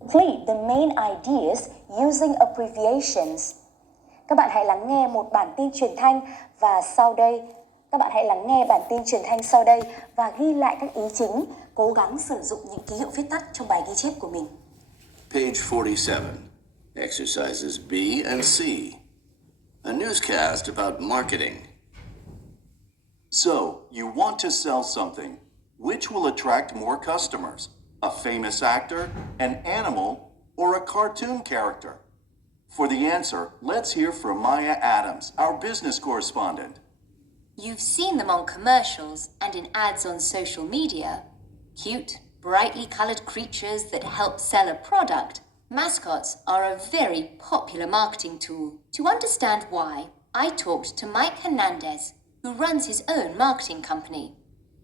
Complete the main ideas using abbreviations. Các bạn hãy lắng nghe một bản tin truyền thanh và sau đây các bạn hãy lắng nghe bản tin truyền thanh sau đây và ghi lại các ý chính, cố gắng sử dụng những ký hiệu viết tắt trong bài ghi chép của mình. Page 47. Exercises B and C. A newscast about marketing. So, you want to sell something. Which will attract more customers? A famous actor, an animal, or a cartoon character? For the answer, let's hear from Maya Adams, our business correspondent. You've seen them on commercials and in ads on social media. Cute, brightly colored creatures that help sell a product. Mascots are a very popular marketing tool. To understand why, I talked to Mike Hernandez, who runs his own marketing company.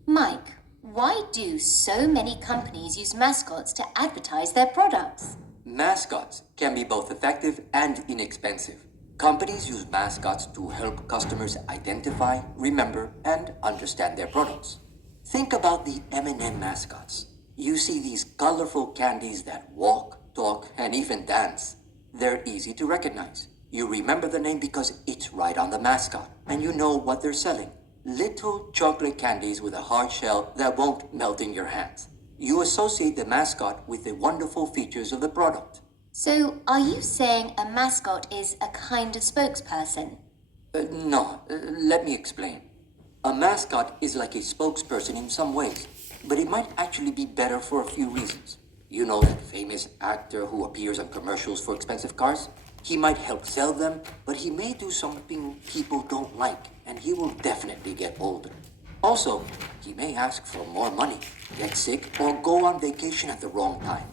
Mike, why do so many companies use mascots to advertise their products? Mascots can be both effective and inexpensive. Companies use mascots to help customers identify, remember, and understand their products. Think about the M&M mascots. You see these colorful candies that walk, talk, and even dance. They're easy to recognize. You remember the name because it's right on the mascot, and you know what they're selling. Little chocolate candies with a hard shell that won't melt in your hands. You associate the mascot with the wonderful features of the product. So, are you saying a mascot is a kind of spokesperson? No, let me explain. A mascot is like a spokesperson in some ways, but it might actually be better for a few reasons. You know that famous actor who appears on commercials for expensive cars? He might help sell them, but he may do something people don't like, and he will definitely get older. Also, he may ask for more money, get sick, or go on vacation at the wrong time.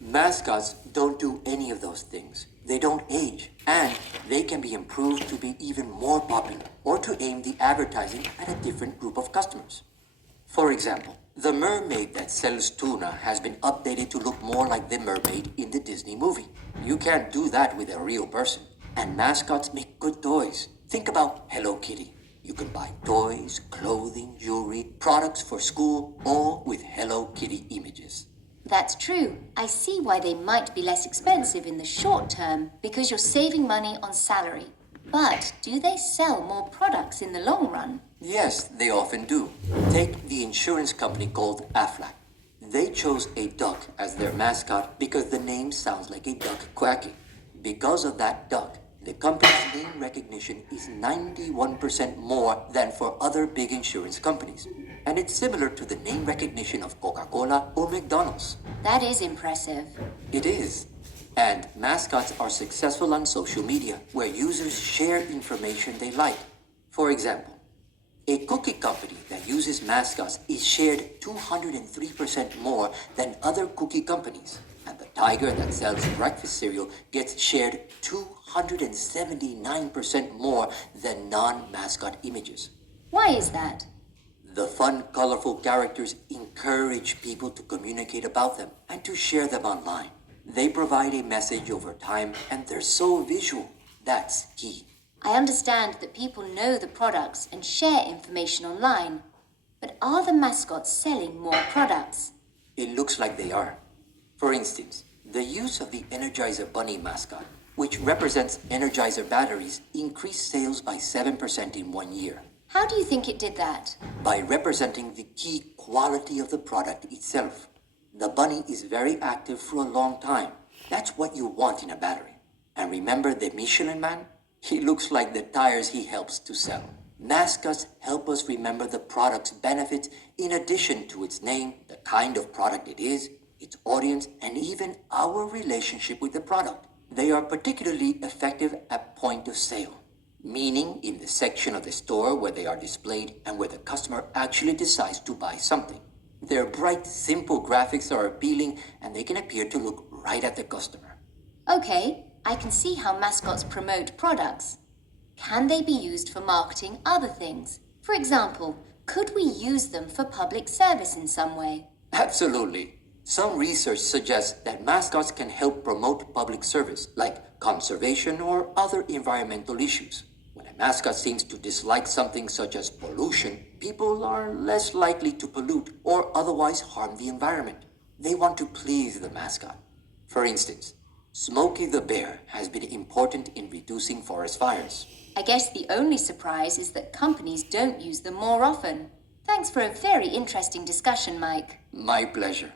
Mascots don't do any of those things. They don't age, and they can be improved to be even more popular, or to aim the advertising at a different group of customers. For example, the mermaid that sells tuna has been updated to look more like the mermaid in the Disney movie. You can't do that with a real person. And mascots make good toys. Think about Hello Kitty. You can buy toys, clothing, jewelry, products for school, all with Hello Kitty images. That's true. I see why they might be less expensive in the short term because you're saving money on salary. But do they sell more products in the long run? Yes, they often do. Take the insurance company called Aflac. They chose a duck as their mascot because the name sounds like a duck quacking. Because of that duck, the company's name recognition is 91% more than for other big insurance companies. And it's similar to the name recognition of Coca-Cola or McDonald's. That is impressive. It is. And mascots are successful on social media, where users share information they like. For example, a cookie company that uses mascots is shared 203% more than other cookie companies. And the tiger that sells breakfast cereal gets shared 279% more than non-mascot images. Why is that? The fun, colorful characters encourage people to communicate about them and to share them online. They provide a message over time, and they're so visual. That's key. I understand that people know the products and share information online. But are the mascots selling more products? It looks like they are. For instance, the use of the Energizer Bunny mascot, which represents Energizer batteries, increased sales by 7% in 1 year. How do you think it did that? By representing the key quality of the product itself. The bunny is very active for a long time. That's what you want in a battery. And remember the Michelin Man? He looks like the tires he helps to sell. Mascots help us remember the product's benefits in addition to its name, the kind of product it is, its audience, and even our relationship with the product. They are particularly effective at point of sale, meaning in the section of the store where they are displayed and where the customer actually decides to buy something. Their bright, simple graphics are appealing, and they can appear to look right at the customer. Okay, I can see how mascots promote products. Can they be used for marketing other things? For example, could we use them for public service in some way? Absolutely. Some research suggests that mascots can help promote public service, like conservation or other environmental issues. When a mascot seems to dislike something such as pollution, people are less likely to pollute or otherwise harm the environment. They want to please the mascot. For instance, Smokey the Bear has been important in reducing forest fires. I guess the only surprise is that companies don't use them more often. Thanks for a very interesting discussion, Mike. My pleasure.